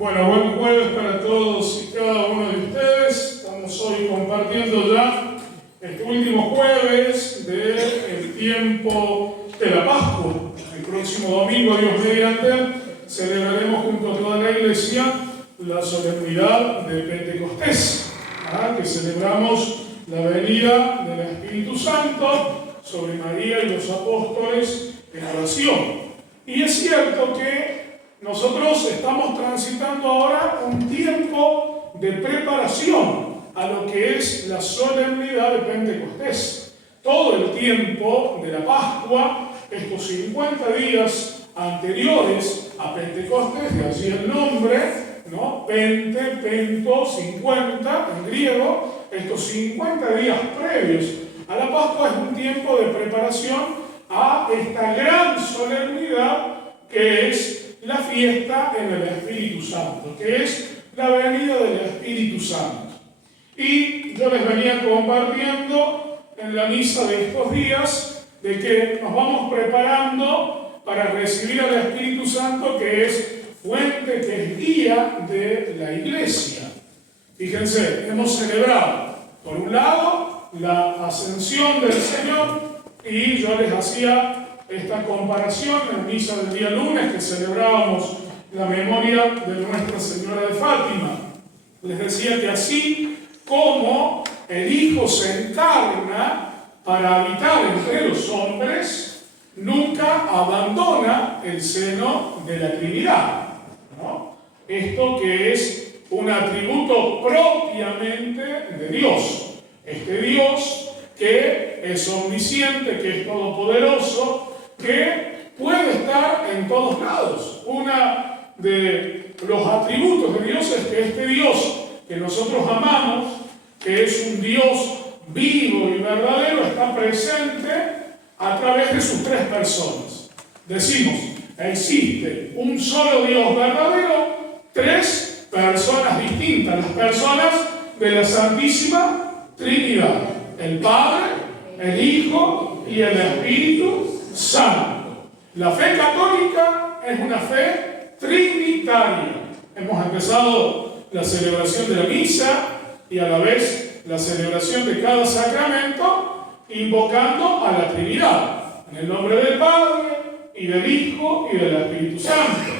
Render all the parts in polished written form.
Bueno, buen jueves para todos y cada uno de ustedes. Estamos hoy compartiendo ya este último jueves del tiempo de la Pascua. El próximo domingo, Dios mediante, celebraremos junto a toda la iglesia la solemnidad de Pentecostés, que celebramos la venida del Espíritu Santo sobre María y los apóstoles en oración. Y es cierto que nosotros estamos transitando ahora un tiempo de preparación a lo que es la solemnidad de Pentecostés. Todo el tiempo de la Pascua, estos 50 días anteriores a Pentecostés, de allí el nombre, ¿no? Pento, 50 en griego, estos 50 días previos a la Pascua es un tiempo de preparación a esta gran solemnidad que es la fiesta en el Espíritu Santo, que es la venida del Espíritu Santo. Y yo les venía compartiendo en la misa de estos días de que nos vamos preparando para recibir al Espíritu Santo, que es fuente, que es guía de la iglesia. Fíjense, hemos celebrado, por un lado, la ascensión del Señor, y yo les hacía esta comparación en misa del día lunes, que celebrábamos la memoria de Nuestra Señora de Fátima. Les decía que así como el Hijo se encarna para habitar entre los hombres, nunca abandona el seno de la Trinidad, ¿no? Esto que es un atributo propiamente de Dios. Este Dios que es omnisciente, que es todopoderoso, que puede estar en todos lados. Uno de los atributos de Dios es que este Dios que nosotros amamos, que es un Dios vivo y verdadero, está presente a través de sus tres personas. Decimos, existe un solo Dios verdadero, tres personas distintas, las personas de la Santísima Trinidad: el Padre, el Hijo y el Espíritu Santo. La fe católica es una fe trinitaria. Hemos empezado la celebración de la misa y a la vez la celebración de cada sacramento invocando a la Trinidad, en el nombre del Padre y del Hijo y del Espíritu Santo.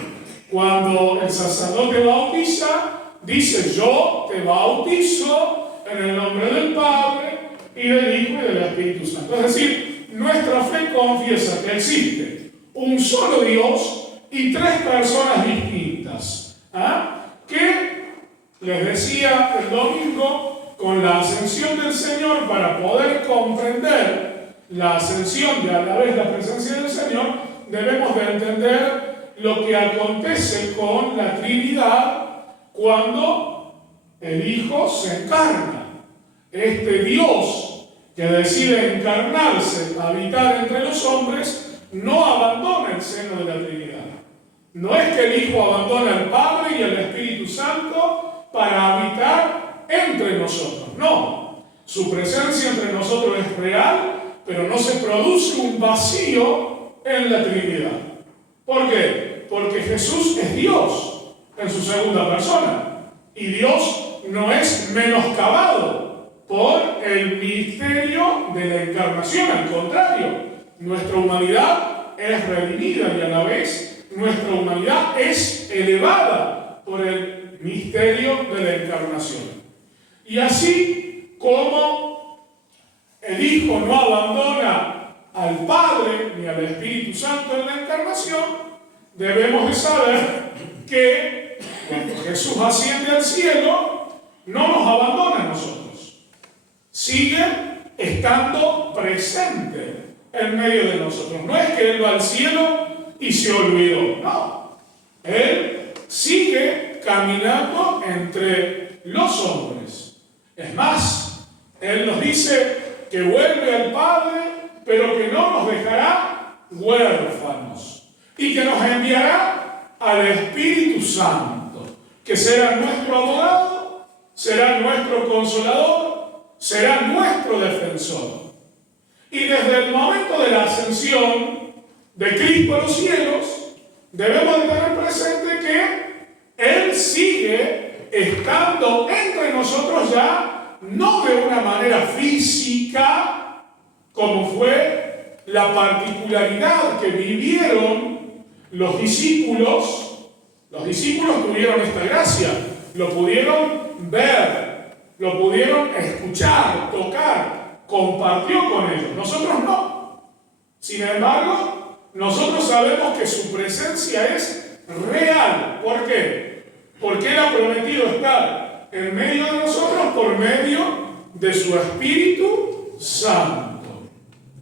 Cuando el sacerdote bautiza, dice: yo te bautizo en el nombre del Padre y del Hijo y del Espíritu Santo. Es decir, nuestra fe confiesa que existe un solo Dios y tres personas distintas. Que les decía el domingo, con la ascensión del Señor, para poder comprender la ascensión y a la vez la presencia del Señor, debemos de entender lo que acontece con la Trinidad cuando el Hijo se encarna. Este Dios que decide encarnarse, habitar entre los hombres, no abandona el seno de la Trinidad. No es que el Hijo abandona al Padre y al Espíritu Santo para habitar entre nosotros. No. Su presencia entre nosotros es real, pero no se produce un vacío en la Trinidad. ¿Por qué? Porque Jesús es Dios en su segunda persona. Y Dios no es menoscabado por el misterio de la encarnación. Al contrario, nuestra humanidad es redimida y a la vez nuestra humanidad es elevada por el misterio de la encarnación. Y así como el Hijo no abandona al Padre ni al Espíritu Santo en la encarnación, debemos de saber que cuando Jesús asciende al cielo, no nos abandona a nosotros. Sigue estando presente en medio de nosotros. No es que Él va al cielo y se olvidó. No. Él sigue caminando entre los hombres. Es más, Él nos dice que vuelve al Padre, pero que no nos dejará huérfanos y que nos enviará al Espíritu Santo, que será nuestro abogado, será nuestro consolador, será nuestro defensor. Y desde el momento de la ascensión de Cristo a los cielos, debemos de tener presente que Él sí estando entre nosotros ya, no de una manera física, como fue la particularidad que vivieron los discípulos. Los discípulos tuvieron esta gracia, lo pudieron ver, lo pudieron escuchar, tocar, compartió con ellos. Nosotros no. Sin embargo, nosotros sabemos que su presencia es real. ¿Por qué? Porque Él ha prometido estar en medio de nosotros por medio de su Espíritu Santo.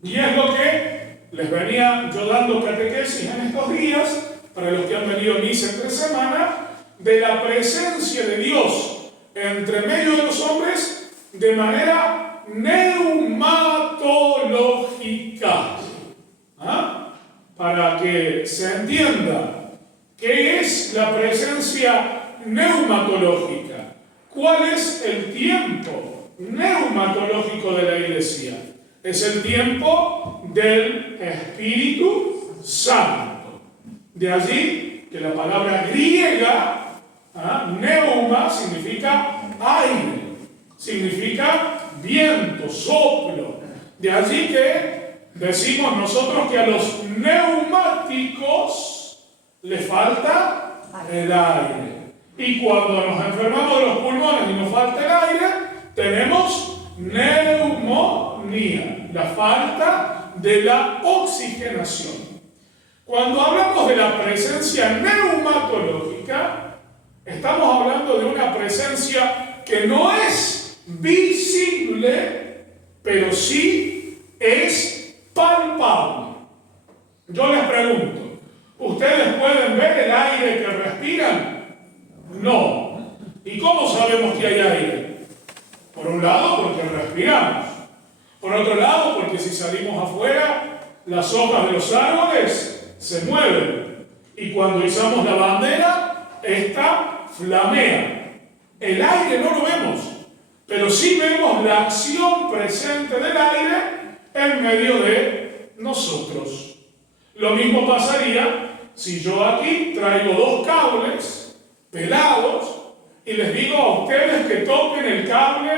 Y es lo que les venía yo dando catequesis en estos días, para los que han venido a misa entre semana, de la presencia de Dios entre medio de los hombres de manera neumatológica. ¿Ah? Para que se entienda qué es la presencia neumatológica. ¿Cuál es el tiempo neumatológico de la Iglesia? Es el tiempo del Espíritu Santo. De allí que la palabra griega, neuma, significa aire, significa viento, soplo. De allí que decimos nosotros que a los neumáticos les falta el aire. Y cuando nos enfermamos de los pulmones y nos falta el aire, tenemos neumonía, la falta de la oxigenación. Cuando hablamos de la presencia neumatológica, estamos hablando de una presencia que no es visible, pero sí es palpable. Yo les pregunto, ¿ustedes pueden ver el aire que respiran? No. ¿Y cómo sabemos que hay aire? Por un lado, porque respiramos. Por otro lado, porque si salimos afuera, las hojas de los árboles se mueven. Y cuando izamos la bandera, esta flamea. El aire no lo vemos, pero sí vemos la acción presente del aire en medio de nosotros. Lo mismo pasaría si yo aquí traigo dos cables pelados y les digo a ustedes que toquen el cable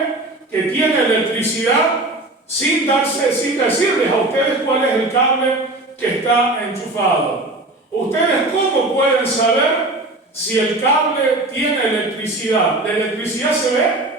que tiene electricidad sin decirles a ustedes cuál es el cable que está enchufado. ¿Ustedes cómo pueden saber si el cable tiene electricidad? ¿La electricidad se ve?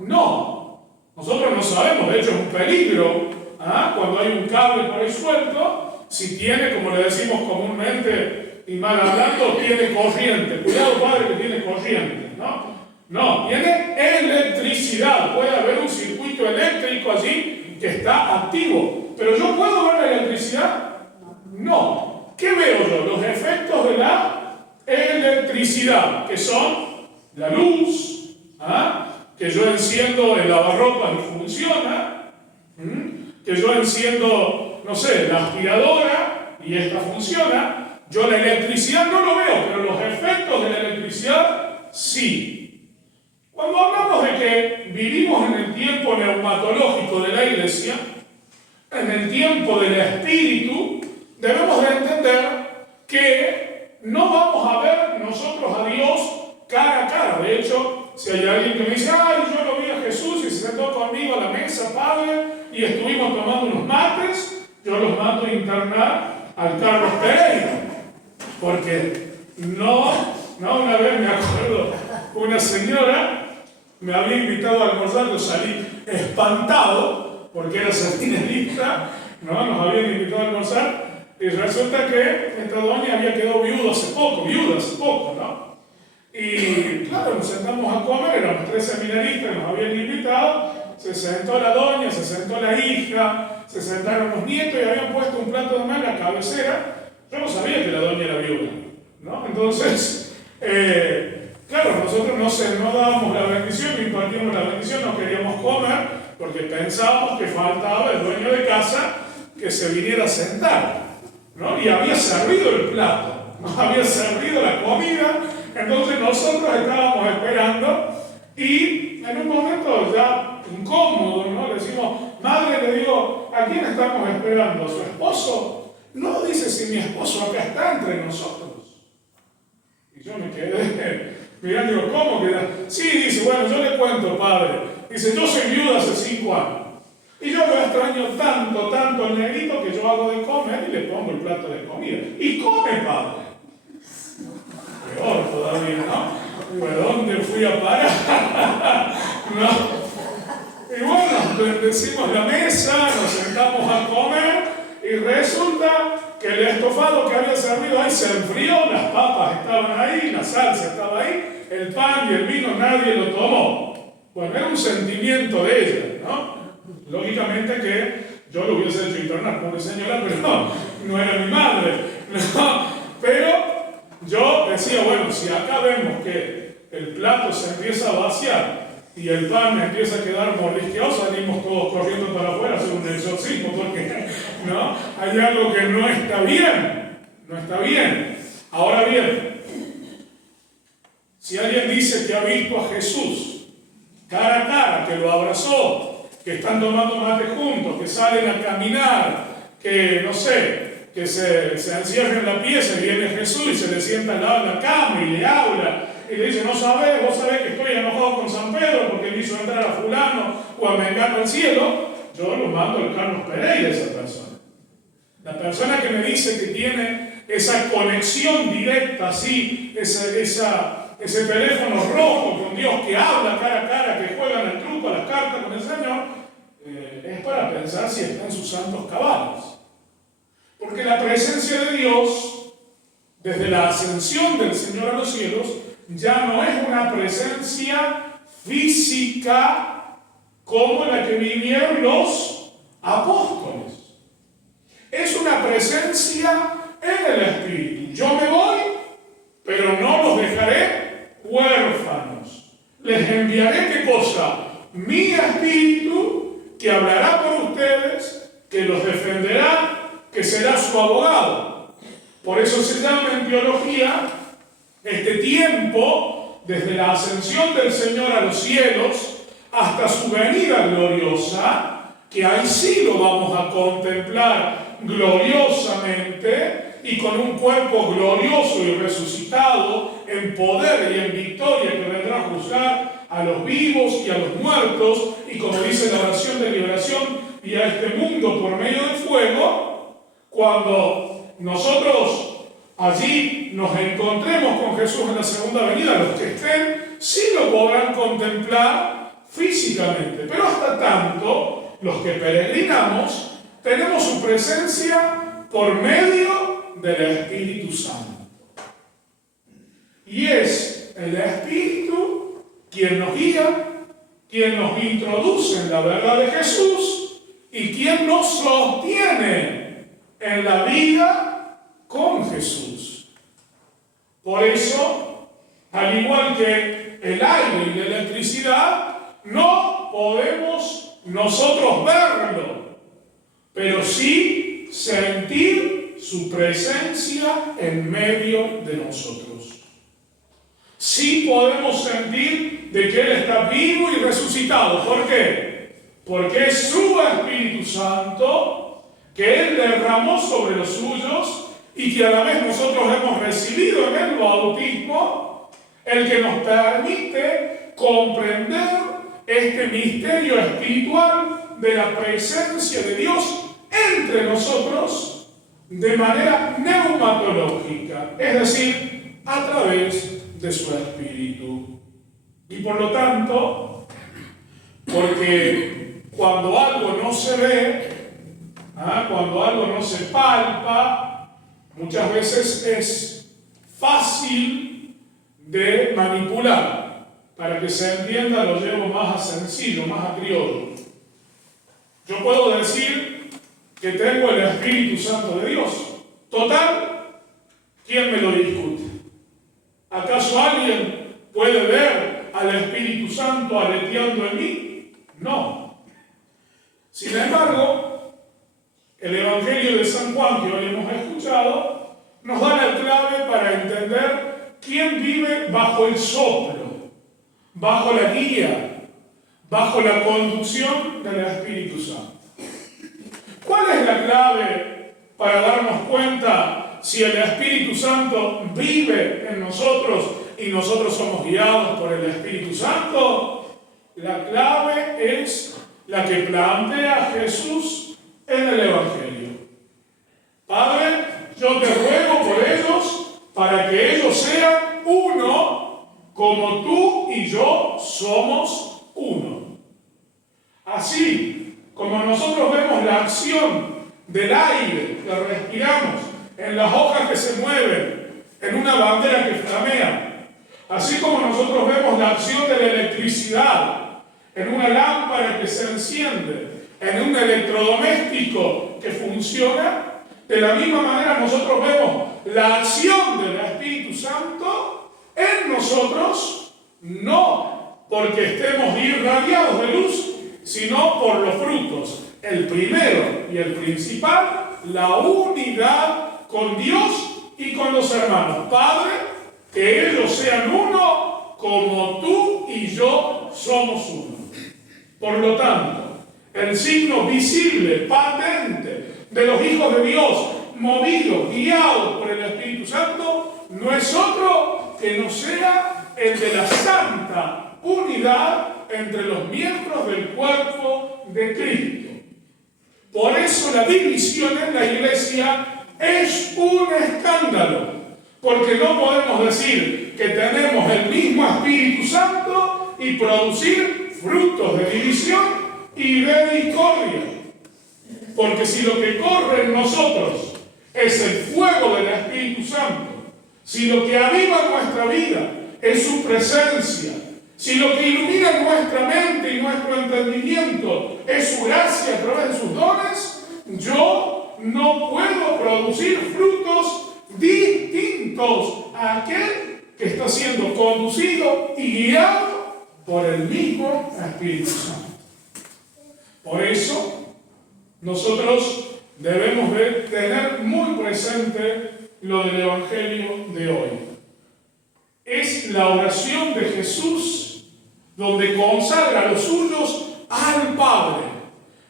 No. Nosotros no sabemos, de hecho es un peligro cuando hay un cable por ahí suelto, si tiene, como le decimos comúnmente y mal hablando, tiene corriente. Cuidado, padre, que tiene corriente, ¿no? No, tiene electricidad. Puede haber un circuito eléctrico allí que está activo. ¿Pero yo puedo ver la electricidad? No. ¿Qué veo yo? Los efectos de la electricidad, que son la luz, que yo enciendo el lavarropas y funciona, que yo enciendo, no sé, la aspiradora y esta funciona. Yo la electricidad no lo veo, pero los efectos de la electricidad sí. Cuando hablamos de que vivimos en el tiempo neumatológico de la Iglesia, en el tiempo del Espíritu, debemos de entender que no vamos a ver nosotros a Dios cara a cara. De hecho, si hay alguien que me dice, ay, yo lo vi a Jesús y se sentó conmigo a la mesa, Padre, y estuvimos tomando unos mates, yo los mando a internar al Carlos Pereira. Porque una vez me acuerdo, una señora me había invitado a almorzar, yo salí espantado, porque era sardinelista, nos habían invitado a almorzar, y resulta que esta doña había quedado viuda hace poco, ¿no? Y claro, nos sentamos a comer, éramos 3 seminaristas, nos habían invitado, se sentó la doña, se sentó la hija, se sentaron los nietos y habían puesto un plato de mar en la cabecera. Yo no sabía que la doña era viuda, ¿no? Entonces, claro, nosotros no dábamos la bendición, no impartíamos la bendición, no queríamos comer, porque pensábamos que faltaba el dueño de casa que se viniera a sentar, ¿no? Y había servido el plato, no había servido la comida, entonces nosotros estábamos esperando y en un momento ya incómodo, ¿no? Le decimos, madre, le digo, ¿a quién estamos esperando? ¿A su esposo? No, dice, si mi esposo acá está entre nosotros. Y yo me quedé Mirá, digo, ¿cómo queda? Sí, dice, bueno, yo le cuento, padre. Dice, yo soy viuda hace 5 años. Y yo lo extraño tanto, tanto al negrito que yo hago de comer y le pongo el plato de comida. Y come, padre. Peor todavía, ¿no? Digo, ¿a dónde fui a parar? ¿No? Y bueno, bendecimos la mesa, nos sentamos a comer y resulta que el estofado que había servido ahí se enfrió, las papas estaban ahí, la salsa estaba ahí, el pan y el vino nadie lo tomó. Bueno, era un sentimiento de ella, ¿no? Lógicamente que yo lo hubiese hecho internar, pobre señora, pero no era mi madre, ¿no? Pero yo decía, bueno, si acá vemos que el plato se empieza a vaciar y el pan me empieza a quedar mordisqueado, salimos todos corriendo para afuera a hacer un exorcismo, porque ¿no? Hay algo que no está bien, no está bien. Ahora bien, si alguien dice que ha visto a Jesús cara a cara, que lo abrazó, que están tomando mate juntos, que salen a caminar, que no sé, que se encierra en la pieza y viene Jesús y se le sienta al lado de la cama y le habla y le dice, no sabés, vos sabés que estoy enojado con San Pedro porque me hizo entrar a fulano o a mengano al cielo, yo lo mando al Carlos Pereira a esa persona. La persona que me dice que tiene esa conexión directa así, ese teléfono rojo con Dios que habla cara a cara, que juegan el truco, a las cartas con el Señor, es para pensar si está en sus santos cabales. Porque la presencia de Dios, desde la ascensión del Señor a los cielos, ya no es una presencia física como la que vivieron los apóstoles. Es una presencia en el Espíritu. Yo me voy, pero no los dejaré huérfanos. Les enviaré, ¿qué cosa? Mi Espíritu, que hablará por ustedes, que los defenderá, que será su abogado. Por eso se llama en teología este tiempo, desde la ascensión del Señor a los cielos hasta su venida gloriosa, que ahí sí lo vamos a contemplar gloriosamente y con un cuerpo glorioso y resucitado en poder y en victoria que vendrá a juzgar a los vivos y a los muertos, y como dice la oración de liberación, y a este mundo por medio del fuego. Cuando nosotros allí nos encontremos con Jesús en la segunda venida, los que estén sí lo podrán contemplar físicamente, pero hasta tanto los que peregrinamos tenemos su presencia por medio del Espíritu Santo. Y es el Espíritu quien nos guía, quien nos introduce en la verdad de Jesús y quien nos sostiene en la vida con Jesús. Por eso, al igual que el aire y la electricidad, no podemos nosotros verlo, pero sí sentir su presencia en medio de nosotros. Sí podemos sentir de que Él está vivo y resucitado. ¿Por qué? Porque es su Espíritu Santo que Él derramó sobre los suyos y que a la vez nosotros hemos recibido en el bautismo, el que nos permite comprender este misterio espiritual de la presencia de Dios entre nosotros de manera neumatológica, es decir, a través de su Espíritu. Y por lo tanto, porque cuando algo no se ve, cuando algo no se palpa, muchas veces es fácil de manipular. Para que se entienda, lo llevo más a sencillo, más a criollo. Yo puedo decir que tengo el Espíritu Santo de Dios. Total, ¿quién me lo discute? ¿Acaso alguien puede ver al Espíritu Santo aleteando en mí? No. Sin embargo, el Evangelio de San Juan que hoy hemos escuchado nos da la clave para entender quién vive bajo el soplo, bajo la guía, bajo la conducción del Espíritu Santo. ¿Cuál es la clave para darnos cuenta si el Espíritu Santo vive en nosotros y nosotros somos guiados por el Espíritu Santo? La clave es la que plantea Jesús en el Evangelio. Padre, yo te ruego por ellos para que ellos sean uno, como tú y yo somos uno. Así como nosotros vemos la acción del aire que respiramos en las hojas que se mueven, en una bandera que flamea, así como nosotros vemos la acción de la electricidad en una lámpara que se enciende, en un electrodoméstico que funciona, de la misma manera nosotros vemos la acción del Espíritu Santo en nosotros, no porque estemos irradiados de luz, sino por los frutos. El primero y el principal, la unidad con Dios y con los hermanos. Padre, que ellos sean uno como tú y yo somos uno. Por lo tanto, el signo visible, patente, de los hijos de Dios, movidos, guiados por el Espíritu Santo, no es otro que no sea el de la santa unidad entre los miembros del cuerpo de Cristo. Por eso la división en la iglesia es un escándalo, porque no podemos decir que tenemos el mismo Espíritu Santo y producir frutos de división y de discordia. Porque si lo que corre en nosotros es el fuego del Espíritu Santo, si lo que aviva nuestra vida es su presencia, si lo que ilumina nuestra mente y nuestro entendimiento es su gracia a través de sus dones, yo no puedo producir frutos distintos a aquel que está siendo conducido y guiado por el mismo Espíritu Santo. Por eso, nosotros debemos tener muy presente lo del Evangelio de hoy. Es la oración de Jesús donde consagra a los suyos al Padre.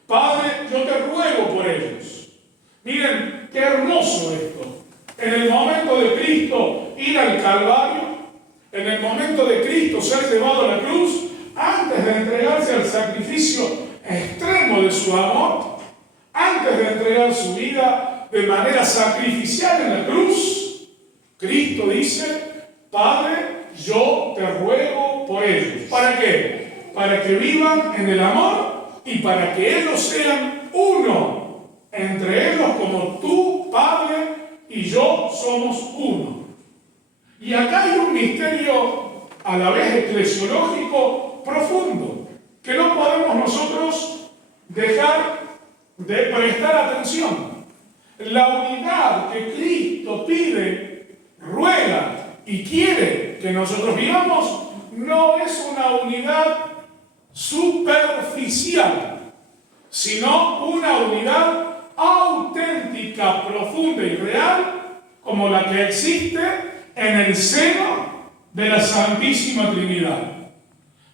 Padre, yo te ruego por ellos. Miren, qué hermoso esto. En el momento de Cristo ir al Calvario, en el momento de Cristo ser llevado a la cruz, antes de entregarse al sacrificio extremo de su amor, antes de entregar su vida de manera sacrificial en la cruz, Cristo dice: Padre, yo te ruego por ellos. ¿Para qué? Para que vivan en el amor y para que ellos sean uno. Entre ellos como tú, Padre, y yo somos uno. Y acá hay un misterio a la vez eclesiológico profundo, que no podemos nosotros dejar de prestar atención. La unidad que Cristo pide, ruega y quiere que nosotros vivamos no es una unidad superficial, sino una unidad auténtica, profunda y real, como la que existe en el seno de la Santísima Trinidad.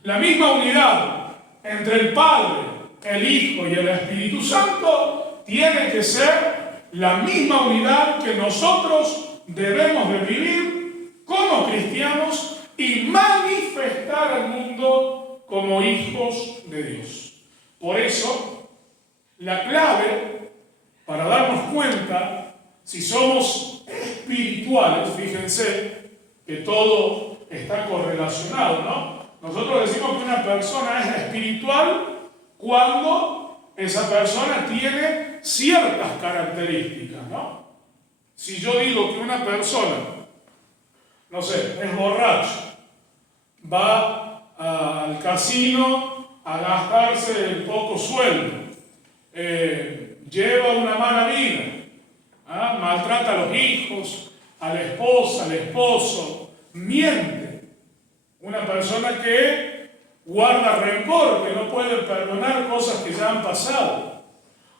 La misma unidad entre el Padre, el Hijo y el Espíritu Santo tiene que ser la misma unidad que nosotros debemos de vivir como cristianos y manifestar al mundo como hijos de Dios. Por eso, la clave para darnos cuenta si somos espirituales, fíjense que todo está correlacionado, ¿no? Nosotros decimos que una persona es espiritual cuando esa persona tiene ciertas características, ¿no? Si yo digo que una persona, no sé, es borracho, va al casino a gastarse el poco sueldo, lleva una mala vida, maltrata a los hijos, a la esposa, al esposo, miente. Una persona que guarda rencor, que no puede perdonar cosas que ya han pasado.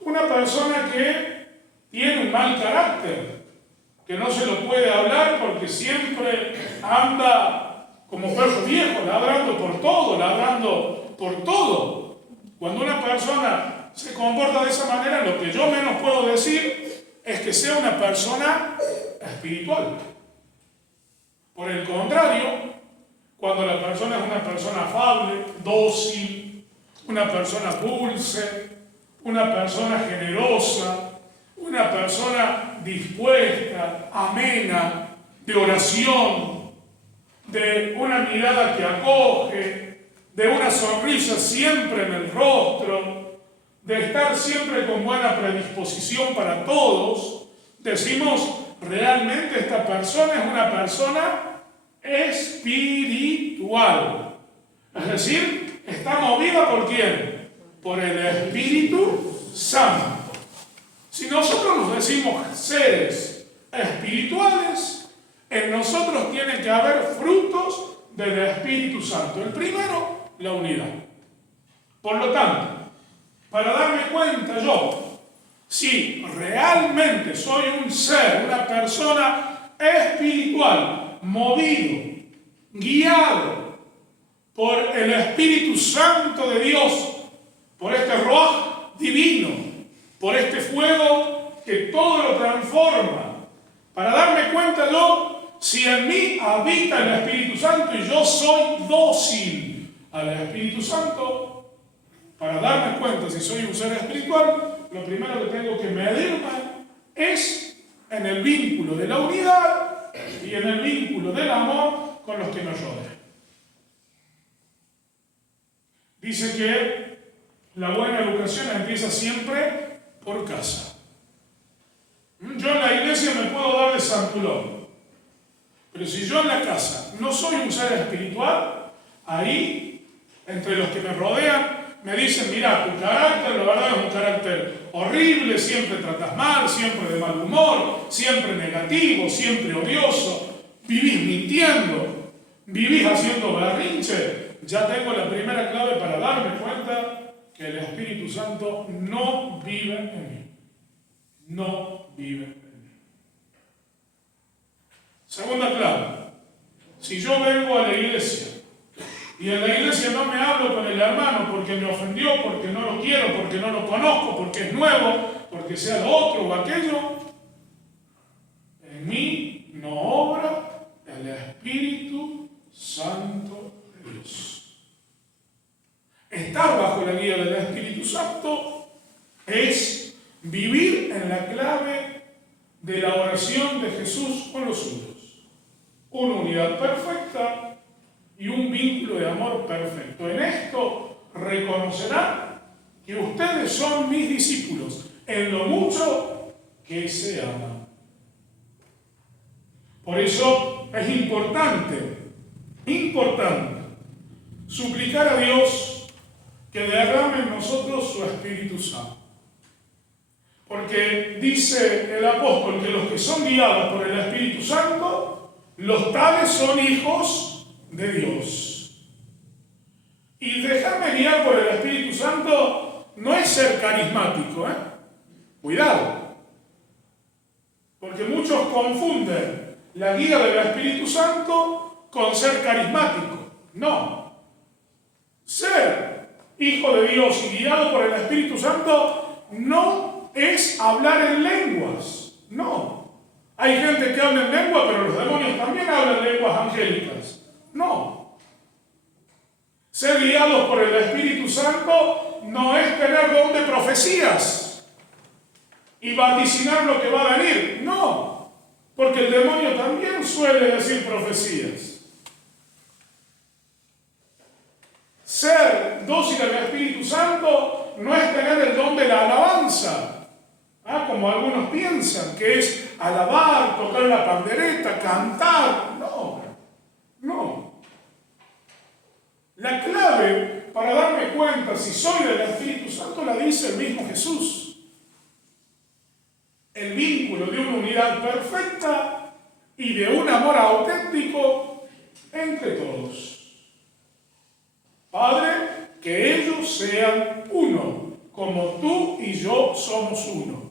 Una persona que tiene un mal carácter, que no se lo puede hablar porque siempre anda como perro viejo, ladrando por todo. Cuando una persona se comporta de esa manera, lo que yo menos puedo decir es que sea una persona espiritual. Por el contrario, cuando la persona es una persona afable, dócil, una persona dulce, una persona generosa, una persona dispuesta, amena, de oración, de una mirada que acoge, de una sonrisa siempre en el rostro, de estar siempre con buena predisposición para todos, decimos, realmente esta persona es una persona espiritual. Es decir, está movida ¿por quién? Por el Espíritu Santo. Si nosotros nos decimos seres espirituales, en nosotros tiene que haber frutos del Espíritu Santo. El primero, la unidad. Por lo tanto, para darme cuenta yo, si realmente soy un ser, una persona espiritual, movido, guiado por el Espíritu Santo de Dios, por este Ruaj divino, por este fuego que todo lo transforma, para darme cuenta yo si en mí habita el Espíritu Santo y yo soy dócil al Espíritu Santo, para darme cuenta si soy un ser espiritual, lo primero que tengo que medirme es en el vínculo de la unidad y en el vínculo del amor con los que me rodean. Dice que la buena educación empieza siempre por casa. Yo en la iglesia me puedo dar de santulón, pero si yo en la casa no soy un ser espiritual, ahí, entre los que me rodean, me dicen, mira, tu carácter, la verdad es un carácter horrible, siempre tratas mal, siempre de mal humor, siempre negativo, siempre odioso, vivís mintiendo, vivís haciendo berrinche. Ya tengo la primera clave para darme cuenta que el Espíritu Santo no vive en mí. No vive en mí. Segunda clave. Si yo vengo a la iglesia y en la iglesia no me hablo con el hermano porque me ofendió, porque no lo quiero, porque no lo conozco, porque es nuevo, porque sea lo otro o aquello, en mí no obra el Espíritu Santo de Dios. Estar bajo la guía del Espíritu Santo es vivir en la clave de la oración de Jesús con los suyos. Una unidad perfecta y un vínculo de amor perfecto. En esto reconocerán que ustedes son mis discípulos, en lo mucho que se aman. Por eso es importante suplicar a Dios que derrame en nosotros su Espíritu Santo. Porque dice el apóstol que los que son guiados por el Espíritu Santo, los tales son hijos de Dios. Y dejarme guiar por el Espíritu Santo no es ser carismático, Cuidado. Porque muchos confunden la guía del Espíritu Santo con ser carismático. No. Ser hijo de Dios y guiado por el Espíritu Santo no es hablar en lenguas. No. Hay gente que habla en lengua, pero los demonios también hablan lenguas angélicas. No. Ser guiados por el Espíritu Santo no es tener don de profecías y vaticinar lo que va a venir. No. Porque el demonio también suele decir profecías. Ser dócil al Espíritu Santo no es tener el don de la alabanza. Como algunos piensan, que es alabar, tocar la pandereta, cantar. No. La clave para darme cuenta si soy del Espíritu Santo la dice el mismo Jesús. El vínculo de una unidad perfecta y de un amor auténtico entre todos. Padre, que ellos sean uno, como tú y yo somos uno.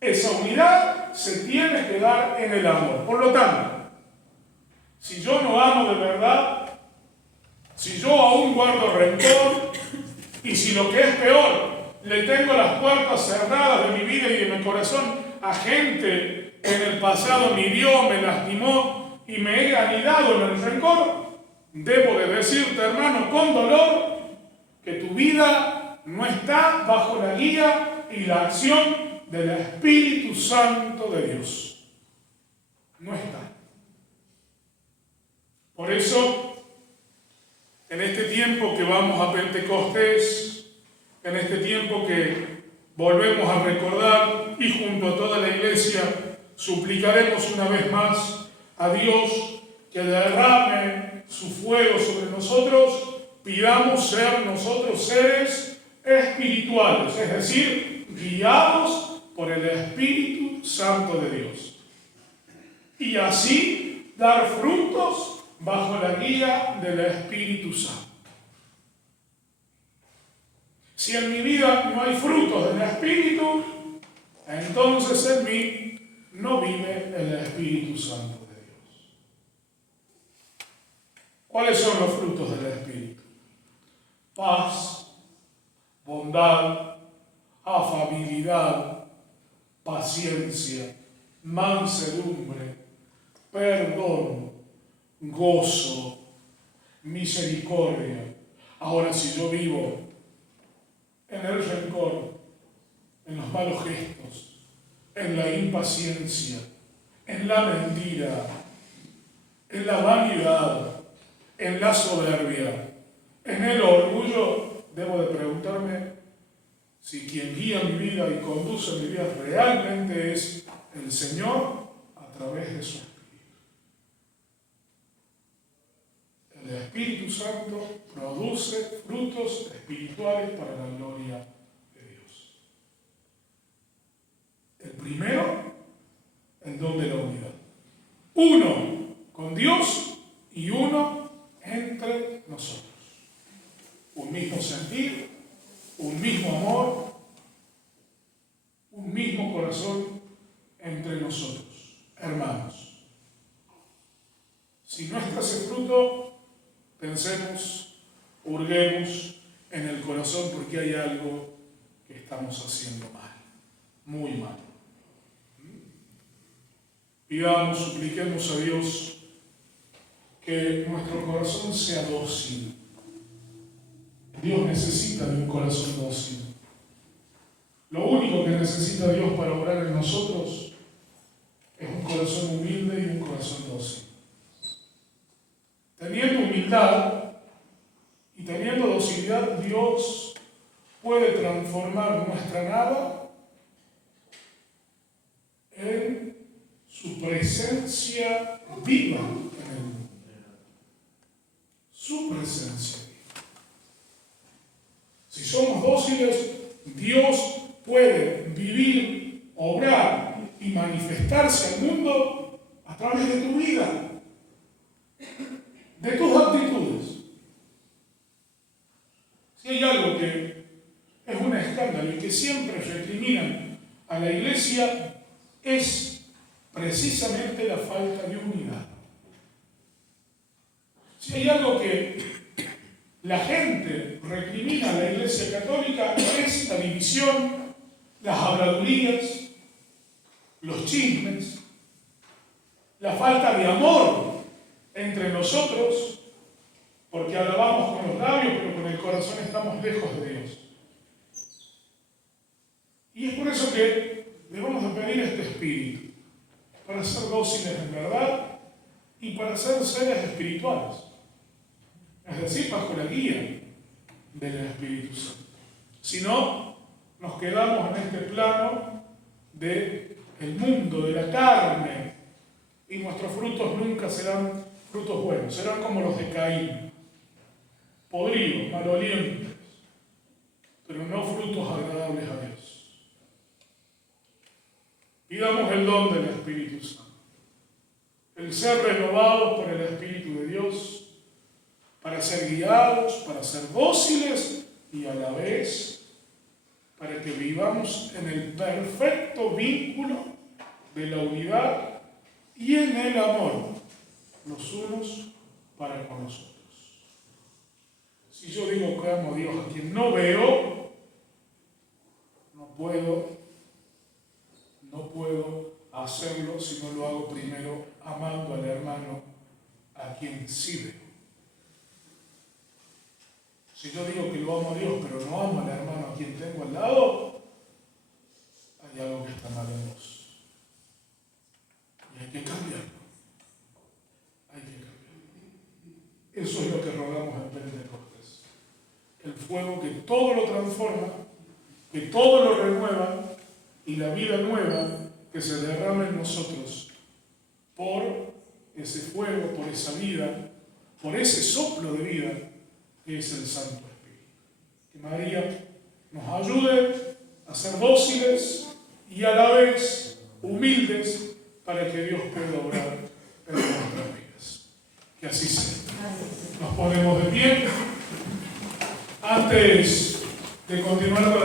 Esa unidad se tiene que dar en el amor. Por lo tanto, si yo no amo de verdad, si yo aún guardo rencor, y si lo que es peor, le tengo las puertas cerradas de mi vida y de mi corazón a gente que en el pasado me hirió, me lastimó, y me he anidado en el rencor, debo de decirte, hermano, con dolor, que tu vida no está bajo la guía y la acción del Espíritu Santo de Dios. No está. Por eso, en este tiempo que vamos a Pentecostés, en este tiempo que volvemos a recordar y junto a toda la iglesia suplicaremos una vez más a Dios que derrame su fuego sobre nosotros, pidamos ser nosotros seres espirituales, es decir, guiados por el Espíritu Santo de Dios. Y así dar frutos bajo la guía del Espíritu Santo. Si en mi vida no hay frutos del Espíritu, entonces en mí no vive el Espíritu Santo de Dios. ¿Cuáles son los frutos del Espíritu? Paz, bondad, afabilidad, paciencia, mansedumbre, perdón, gozo, misericordia. Ahora, si yo vivo en el rencor, en los malos gestos, en la impaciencia, en la mentira, en la vanidad, en la soberbia, en el orgullo, debo de preguntarme si quien guía mi vida y conduce mi vida realmente es el Señor a través de su Espíritu. El Espíritu Santo produce frutos espirituales para la gloria de Dios. El primero, el don de la unidad. Uno con Dios y uno entre nosotros. Un mismo sentir, un mismo amor, un mismo corazón entre nosotros, hermanos. Si no está ese fruto, pensemos, hurguemos en el corazón porque hay algo que estamos haciendo mal, muy mal. Pidamos, supliquemos a Dios que nuestro corazón sea dócil. Dios necesita de un corazón dócil. Lo único que necesita Dios para obrar en nosotros es un corazón humilde y un corazón dócil. Teniendo humildad y teniendo docilidad, Dios puede transformar nuestra nada en su presencia viva en el mundo. Su presencia viva. Si somos dóciles, Dios puede vivir, obrar y manifestarse al mundo a través de tu vida, de tus actitudes. Si hay algo que es un escándalo y que siempre recriminan a la iglesia, es precisamente la falta de unidad. Si hay algo que la gente recrimina a la iglesia católica, es la división, las habladurías, los chismes, la falta de amor entre nosotros, porque alabamos con los labios, pero con el corazón estamos lejos de Dios. Y es por eso que debemos de pedir este espíritu, para ser dóciles en verdad y para ser seres espirituales, es decir, bajo la guía del Espíritu Santo. Si no, nos quedamos en este plano del mundo, de la carne, y nuestros frutos nunca serán frutos buenos, serán como los de Caín, podridos, malolientes, pero no frutos agradables a Dios. Pidamos el don del Espíritu Santo, el ser renovados por el Espíritu de Dios, para ser guiados, para ser dóciles y a la vez para que vivamos en el perfecto vínculo de la unidad y en el amor los unos para con los otros. Si yo digo que amo a Dios a quien no veo, no puedo hacerlo si no lo hago primero amando. amando al hermano a quien sí veo. Si yo digo que lo amo a Dios, pero no amo al hermano a quien tengo al lado, hay algo que está mal en vos. Y hay que cambiarlo. Hay que cambiarlo. Eso es lo que rogamos en Pentecostés. El fuego que todo lo transforma, que todo lo renueva, y la vida nueva que se derrama en nosotros por ese fuego, por esa vida, por ese soplo de vida que es el Santo Espíritu. Que María nos ayude a ser dóciles y a la vez humildes para que Dios pueda obrar en nuestras vidas. Que así sea. Nos ponemos de pie. Antes de continuar con la